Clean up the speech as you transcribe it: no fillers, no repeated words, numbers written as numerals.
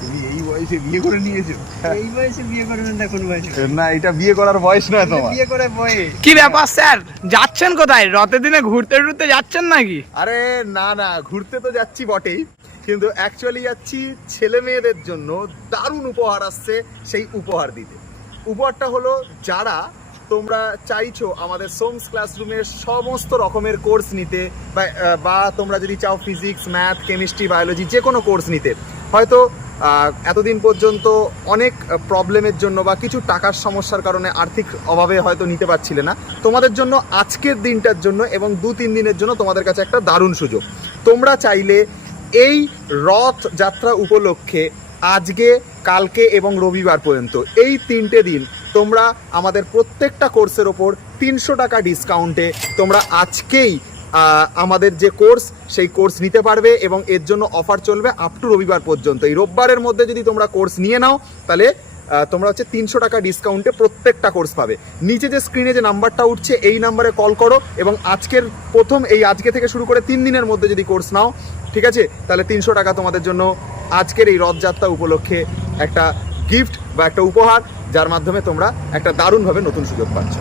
তুমি এই বয়সে বিয়ে করে নিয়েছো? এই বয়সে বিয়ে করবেন না কোন বয়সে? না, এটা বিয়ে করার বয়স নয় তোমার। বিয়ে করে বয়স। কি ব্যাপার স্যার, যাচ্ছেন কোথায়? রথের দিনে ঘুরতে টুরতে যাচ্ছেন নাকি? আরে না না, ঘুরতে তো যাচ্ছি বটেই, কিন্তু অ্যাকচুয়ালি যাচ্ছি ছেলে মেয়েদের জন্য দারুণ উপহার আসছে, সেই উপহার দিতে। উপহারটা হলো, যারা তোমরা চাইছো আমাদের সোমস ক্লাসরুমের সমস্ত রকমের কোর্স নিতে, বা তোমরা যদি চাও ফিজিক্স, ম্যাথ, কেমিস্ট্রি, বায়োলজি যে কোনো কোর্স নিতে, হয়তো এতদিন পর্যন্ত অনেক প্রবলেমের জন্য বা কিছু টাকার সমস্যার কারণে আর্থিক অভাবে হয়তো নিতে পারছিলে না, তোমাদের জন্য আজকের দিনটার জন্য এবং 2-3 দিনের জন্য তোমাদের কাছে একটা দারুণ সুযোগ। তোমরা চাইলে এই রথ যাত্রা উপলক্ষে আজকে, কালকে এবং রবিবার পর্যন্ত এই 3টে দিন তোমরা আমাদের প্রত্যেকটা কোর্সের ওপর 300 টাকা ডিসকাউন্টে তোমরা আজকেই আমাদের যে কোর্স সেই কোর্স নিতে পারবে, এবং এর জন্য অফার চলবে আপ টু রবিবার পর্যন্ত। এই রোববারের মধ্যে যদি তোমরা কোর্স নিয়ে নাও, তাহলে তোমরা 300 টাকা ডিসকাউন্টে প্রত্যেকটা কোর্স পাবে। নিচে যে স্ক্রিনে যে নাম্বারটা উঠছে, এই নাম্বারে কল করো, এবং আজকে থেকে শুরু করে 3 দিনের মধ্যে যদি কোর্স নাও, ঠিক আছে, তাহলে 300 টাকা তোমাদের জন্য আজকের এই রথযাত্রা উপলক্ষে একটা গিফট বা একটা উপহার, যার মাধ্যমে তোমরা একটা দারুণভাবে নতুন সুযোগ পাচ্ছ।